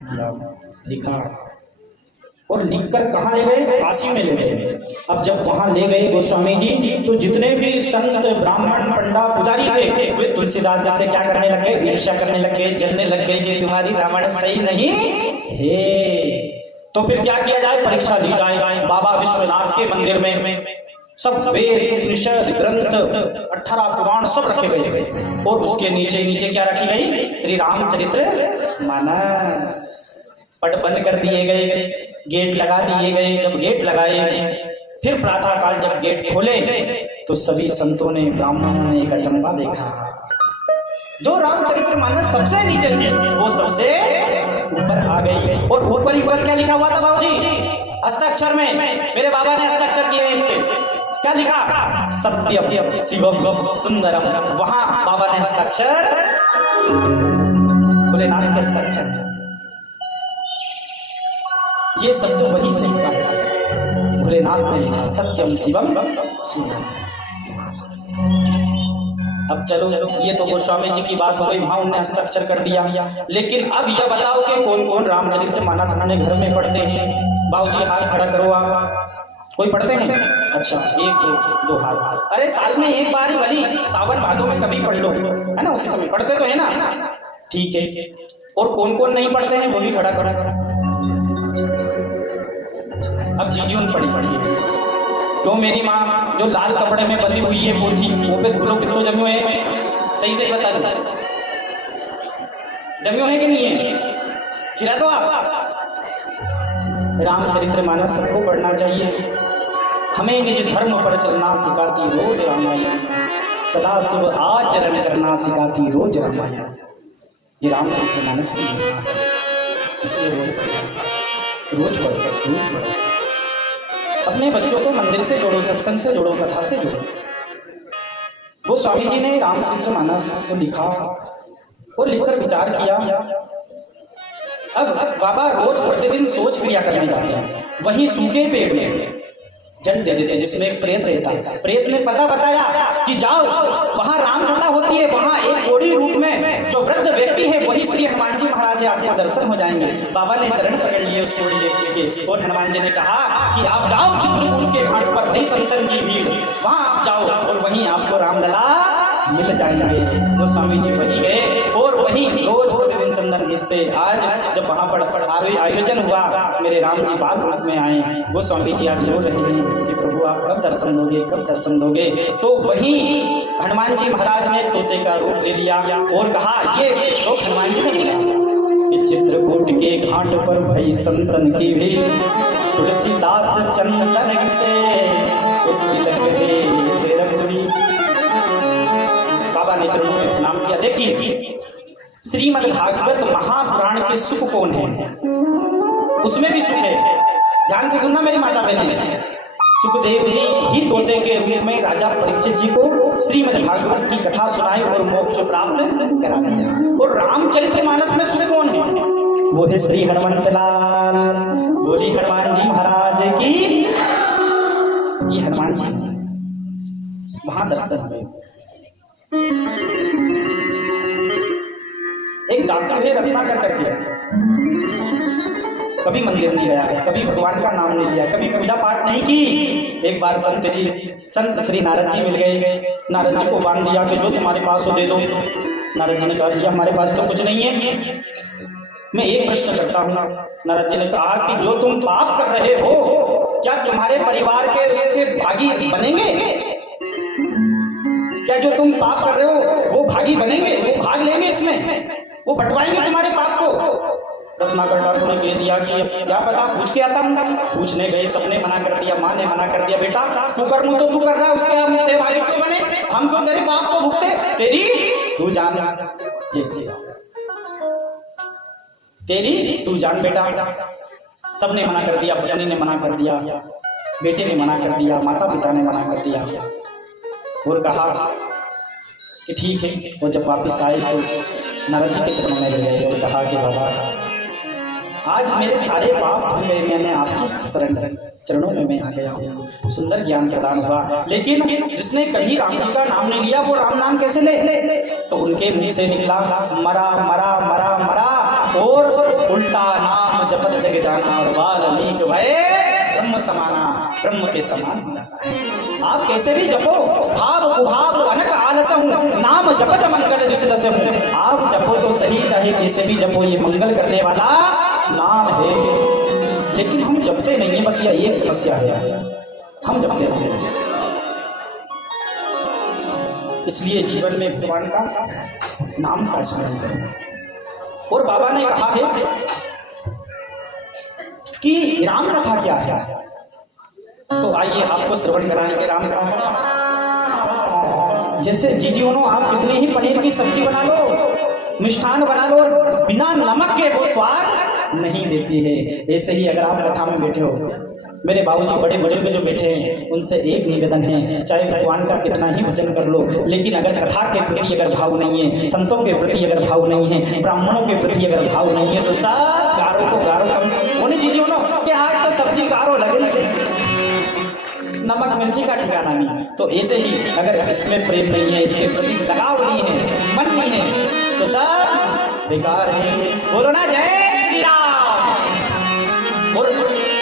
लिखा और लिखकर कहाँ ले गए? काशी में ले गए। अब जब वहां ले गए गोस्वामी जी, तो जितने भी संत ब्राह्मण पंडा पुजारी थे वे तुलसीदास जी से क्या करने लग गए? ईर्ष्या करने लग गए, जलने लग गए कि तुम्हारी रामायण सही नहीं है। तो फिर क्या किया जाए? परीक्षा दी जाए। बाबा विश्वनाथ के मंदिर में सब वेद उपनिषद ग्रंथ 18 पुराण सब रखे गए और उसके नीचे नीचे क्या रखी गई? श्री रामचरित्र मानस। पट बंद कर दिए गए, गेट लगा दिए गए। जब गेट लगाए, फिर प्रातः काल जब गेट खोले तो सभी संतों ने ब्राह्मणों ने एक अचंबा देखा। जो रामचरित्र मानस सबसे नीचे थे वो सबसे ऊपर आ गई। और ऊपर ही ऊपर क्या लिखा हुआ था बाबूजी? हस्ताक्षर में मेरे बाबा ने हस्ताक्षर किए इस पे। क्या लिखा? सत्यम शिवम सुंदरम। वहां बाबा ने हस्ताक्षर, भोलेनाथ के हस्ताक्षर। ये शब्द वही से लिखा है, भोलेनाथ ने लिखा सत्यम शिवम सुंदरम। अब चलो, ये तो गोस्वामी जी की बात हो गई, वहां उन्होंने हस्ताक्षर कर दिया। लेकिन अब यह बताओ कि कौन कौन रामचरित्र मानस अपने घर में पढ़ते हैं? बाबूजी हाथ खड़ा करो आप। कोई पढ़ते हैं? अच्छा, एक दो हाथ। अरे साल में एक बार ही भली, सावन भादों में कभी पढ़ लो, है ना? उसी समय पढ़ते तो है ना? ठीक है। और कौन कौन नहीं पढ़ते हैं वो भी खड़ा करो। अब जीजून पढ़िए। क्यों मेरी माँ जो लाल कपड़े में बंधी हुई है वो थी, वो पे धूलो कितो जम्यो है? सही से बता दो, जम्यो है कि नहीं है? गिरा दो आप। रामचरित्र मानस सबको पढ़ना चाहिए। हमें निज धर्म पर चलना सिखाती रोज रामायण, सदा शुभ आचरण करना सिखाती रोज रामायण। ये रामचरित्र मानस की इसलिए रोज पढ़ो। अपने बच्चों को मंदिर से जोड़ो, सत्संग से जोड़ो, कथा से जोड़ो। वो स्वामी जी ने रामचरित्र मानस को लिखा और लिखकर विचार किया। अब बाबा रोज प्रतिदिन सोच क्रिया करने जाते हैं। वहीं सूखे पेड़ में जल दे देते जिसमें एक प्रेत रहता है। प्रेत ने पता बताया कि जाओ वहां राम कथा होती है, वहां एक कोड़ी रूप में जो वृद्ध व्यक्ति है वही श्री हनुमान जी महाराज है, आपके दर्शन हो जाएंगे। बाबा ने चरण पकड़ लिए उस कोड़ी व्यक्ति के और हनुमान जी ने कहा कि आप जाओ चित्रकूट के घाट पर, वही संतन की भीड़, वहां आप जाओ और वहीं आपको रामलला मिल जाएंगे। वो स्वामी जी वही गए और वही रोज प्रतिदिन चंदन घिसते। आज जब वहां पर आयोजन हुआ, मेरे राम जी बाल रूप में आए। वो स्वामी जी आज रो रहे हैं कि प्रभु आप कब दर्शन दोगे, कब दर्शन दोगे? तो वहीं हनुमान जी महाराज ने तोते का रूप ले लिया और कहा, ये श्लोक हनुमान जी ने बोला, चित्रकूट के घाट पर भई संतन की भीड़, तुलसीदास चंदन घिसे बाबा ने चरणों में प्रणाम किया। देखिए श्रीमद् भागवत महापुराण के सुख कौन है? उसमें भी सुख है। ध्यान से सुनना मेरी माता बहनें। सुखदेव जी ही तोते के रूप में राजा परीक्षित जी को श्रीमद् भागवत की कथा सुनाई और मोक्ष प्राप्त करा दिया। और रामचरित्र मानस में सुख कौन है? वो है श्री हनुमंत लाल। बोली हनुमान जी महाराज की। ये हनुमान जी वहां दर्शन हुए। एक डॉक्टर है रत्नाकर करके, कभी मंदिर नहीं गया, कभी भगवान का नाम नहीं लिया, कभी पूजा पाठ नहीं की। एक बार संत श्री नारद जी मिल गए। नारद जी को बांध दिया कि जो तुम्हारे पास हो दे दो। नारद जी ने कहा कि हमारे पास तो कुछ नहीं है, मैं एक प्रश्न करता हूँ। नारद जी ने कहा कि जो तुम पाप कर रहे हो, क्या तुम्हारे परिवार के उसके भागी बनेंगे? क्या जो तुम पाप कर रहे हो वो भागी बनेंगे? वो भाग लेंगे इसमें, वो बंटवाएंगे तुम्हारे पाप को? रत्नाकर ठाकुर ने कह दिया कि क्या पता, पूछ के आता हूँ। पूछने गए, सबने मना कर दिया, माँ ने मना कर दिया, बेटा तू कर लू तो तू कर रहा है, उसके हमसे भागी क्यों बने? हम क्यों तेरे पाप को भुगते? तेरी तू जान, जैसे तेरी तू जान बेटा। सबने मना कर दिया, पत्नी ने मना कर दिया, बेटे ने मना कर दिया, माता पिता ने मना कर दिया और कहा कि ठीक है। वो जब वापस आए तो नारद जी के चरणों में गए और कहा कि बाबा आज मेरे सारे पाप धुल गए, मैंने आपकी चरणों में मैं आ गया हूँ। सुंदर ज्ञान प्रदान हुआ। लेकिन जिसने कभी राम जी का नाम नहीं लिया वो राम नाम कैसे ले? तो उनके मुख से निकला मरा मरा मरा मरा। और उल्टा नाम जपत जग जाना और वाल्मीकि भय ब्रह्म समाना, ब्रह्म के समान हो जाता है। आप कैसे भी जपो, भाव कुभाव अनक आलस हूँ, नाम जपत मंगल दिसदस हूँ। आप जपो तो सही, चाहे कैसे भी जपो, ये मंगल करने वाला नाम है। लेकिन हम जपते नहीं है, बस यह एक समस्या है, हम जपते नहीं है। इसलिए जीवन में भगवान का नाम का स्मरण करें। और बाबा ने कहा है कि राम कथा क्या है, तो आइए आपको श्रवण कराएंगे राम कथा। जैसे जीजीओनो आप कितने ही पनीर की सब्जी बना लो, मिष्ठान बना लो, और बिना नमक के वो स्वाद नहीं देती है। ऐसे ही अगर आप कथा में बैठे हो, मेरे बाबूजी बड़े बुजुर्ग जो बैठे हैं उनसे एक निवेदन है, चाहे भगवान का कितना ही भजन कर लो, लेकिन अगर कथा के प्रति अगर भाव नहीं है, संतों के प्रति अगर भाव नहीं है, ब्राह्मणों के प्रति अगर भाव नहीं है, तो सब गारो को गारो कम होने चीजें हो ना कि आज तो सब्जी गारो लगे, नमक मिर्ची का ठिकाना नहीं। तो ऐसे ही अगर इसमें प्रेम नहीं है, इसके प्रति लगाव नहीं है, मन नहीं है, तो सब बेकार है। बोलो ना जय श्री राम। और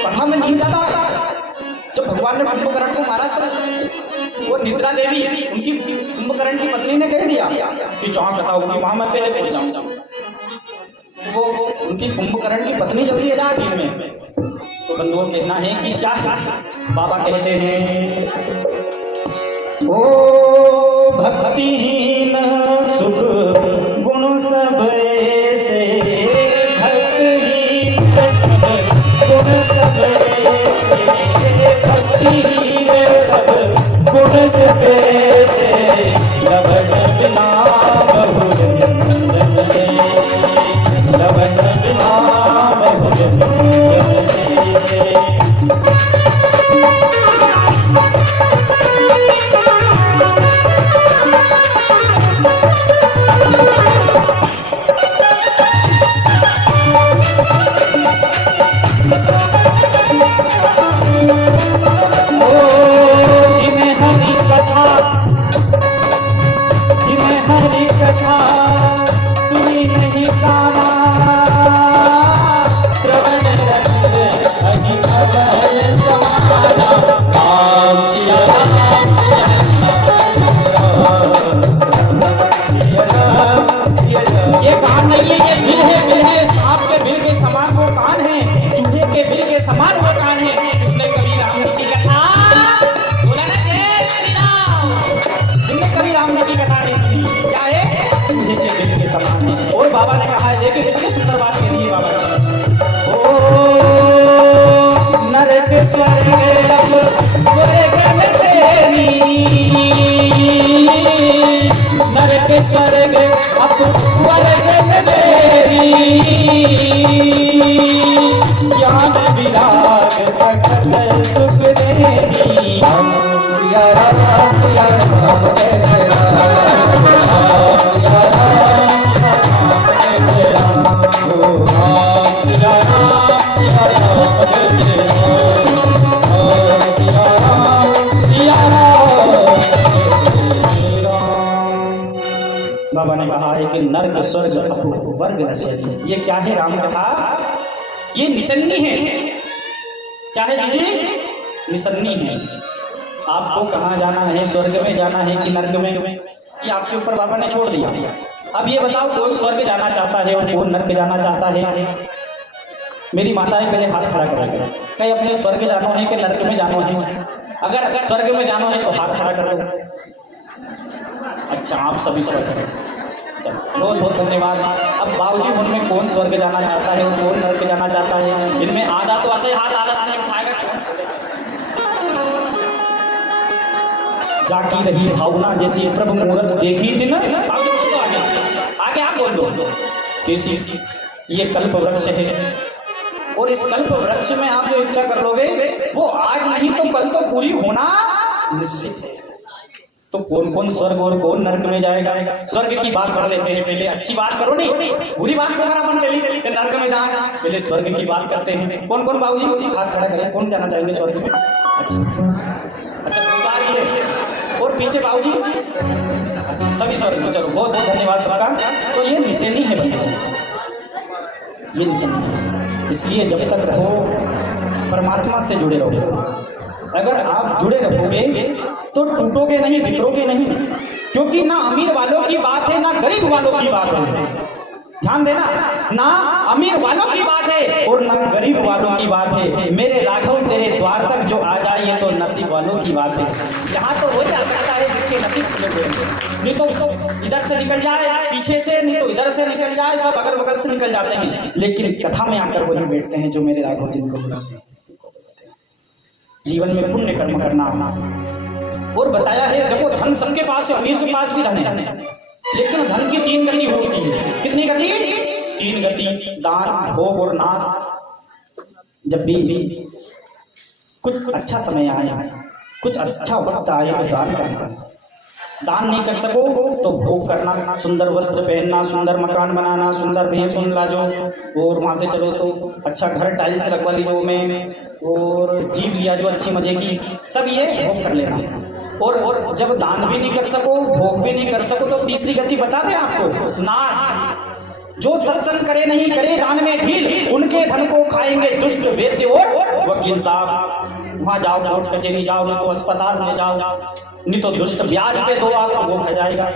कथा में नींद ज्यादा होता, जब भगवान ने कुंभकर्ण को मारा तो वो निद्रा देवी, उनकी कुंभकर्ण की पत्नी ने कह दिया कि जहां कथा होगी वहां मैं पहले पहुंच जाऊंगा। वो उनकी कुंभकर्ण की पत्नी चलती है रात में, तो बंधुओं कहना है कि क्या है, बाबा कहते हैं ओ भक्तिहीन सुख गुण सब ऐसे, भक्तिहीन गुण सब ऐसे, भक्तिहीन सब गुण सब ऐसे, लवण बिना बहुजन ऐसे, लवण बिना बहुजन ऐसे। बाबा ने कहा है, देखिए कितनी सुंदर बात कह दी है बाबा ने। ओ नरक स्वर्ग अब स्वर्ग से नरक स्वर्ग अब स्वर्ग से ज्ञान विराग सकल सुख देवी। बाबा ने कहा है कि नर्क स्वर्ग वर्ग नश्यति। ये क्या है राम कथा? ये निसन्नी है। क्या है जी? निसन्नी है। आपको कहाँ जाना है, स्वर्ग में जाना है कि नर्क में, ये आपके ऊपर बाबा ने छोड़ दिया। अब ये बताओ कौन स्वर्ग जाना चाहता है और कौन नर्क जाना चाहता है? मेरी माताएं पहले हाथ खड़ा करेंगे, कहीं अपने स्वर्ग जाना है कि नर्क में जाना है? अगर स्वर्ग में जाना है तो हाथ खड़ा कर दो। अच्छा, आप सभी स्वर्ग, बहुत बहुत धन्यवाद। अब बाबूजी उनमें कौन स्वर्ग जाना चाहता है और कौन नर्क जाना चाहता है? इनमें आधा तो ऐसे हाथ आलस नहीं उठाएगा। जाकी रही भावना जैसी प्रभु मुहूर्त देखी थी ना, आगे आप बोल दो। कैसी? ये कल्प वृक्ष है और इस कल्प वृक्ष में आप जो इच्छा कर लोगे वो आज नहीं तो कल तो पूरी होना निश्चित है। तो कौन कौन स्वर्ग और कौन नरक में जाएगा? स्वर्ग की बात कर लेते हैं पहले। अच्छी बात करो, नहीं बुरी बात को अगर अपन पहले नरक में जाएगा, पहले स्वर्ग की बात करते हैं। कौन कौन बाबूजी हाथ खड़ा करें, कौन जाना चाहेंगे स्वर्ग में? अच्छा और पीछे बाबूजी, अच्छा सभी स्वर्ग में। चलो बहुत बहुत धन्यवाद सबका। तो ये निशानी है बंधु, ये नहीं समझना। इसलिए जब तक रहो परमात्मा से जुड़े रहो। अगर आप जुड़े रहोगे तो टूटोगे नहीं, बिखरोगे नहीं, क्योंकि ना अमीर वालों की बात है ना गरीब वालों की बात है। ध्यान देना, ना अमीर वालों की बात है और ना गरीब वालों की बात है। मेरे राघव तेरे द्वार तक जो आ जाए ये तो नसीब वालों की बात है। यहाँ तो हो जा सकता है जिसके नसीब खुले हुए हैं, नहीं तो इधर से निकल जाए पीछे से, नहीं तो इधर से निकल जाए, सब अगल बगल से निकल जाते हैं, लेकिन कथा में आकर वही बैठते हैं जो मेरे राघव जिनको बुलाते हैं। जीवन में पुण्य कर्म करना और बताया है। देखो धन सबके पास है, अमीर के पास भी धन है, लेकिन धन की 3 गति होती है। कितनी गति? 3 गति, दान, भोग और नाश। जब भी कुछ अच्छा समय आए, कुछ अच्छा वक्त आए तो दान करना। दान नहीं कर सको तो भोग करना, सुंदर वस्त्र पहनना, सुंदर मकान बनाना, सुंदर भैंसुन लाजो, और वहां से चलो तो अच्छा घर टाइल्स लगवा लीजो में, और जीव लिया जो अच्छी मजे की, सब ये भोग कर लेना। और जब दान भी नहीं कर सको, भोग भी नहीं कर सको, तो तीसरी गति बता दें आपको, नाश। जो सत्संग करे नहीं करे दान में ढील, उनके धन को खाएंगे दुष्ट वैद्य और वकील साहब। वहां जाओ, कोर्ट कचहरी जाओ, नहीं तो अस्पताल में जाओ, नहीं तो दुष्ट ब्याज पे दो आप तो वो खा जाएगा।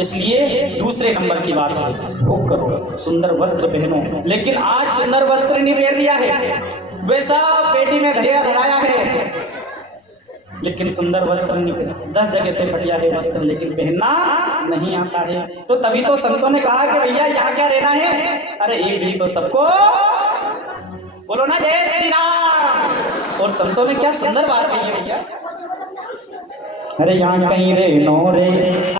इसलिए दूसरे नंबर की बात है, भोग करो, सुंदर वस्त्र पहनो। लेकिन आज सुंदर वस्त्र नहीं पहन लिया है, वैसा पेटी में धराया है, लेकिन सुंदर वस्त्र नहीं, 10 जगह से फटिया है वस्त्र, लेकिन पहनना नहीं आता है। तो तभी तो संतों ने कहा कि भैया यहाँ क्या रहना है, अरे एक दिन तो सबको बोलो ना जय श्री राम। और संतों ने क्या सुंदर बात कही है भैया, अरे यहाँ कहीं रे नो रे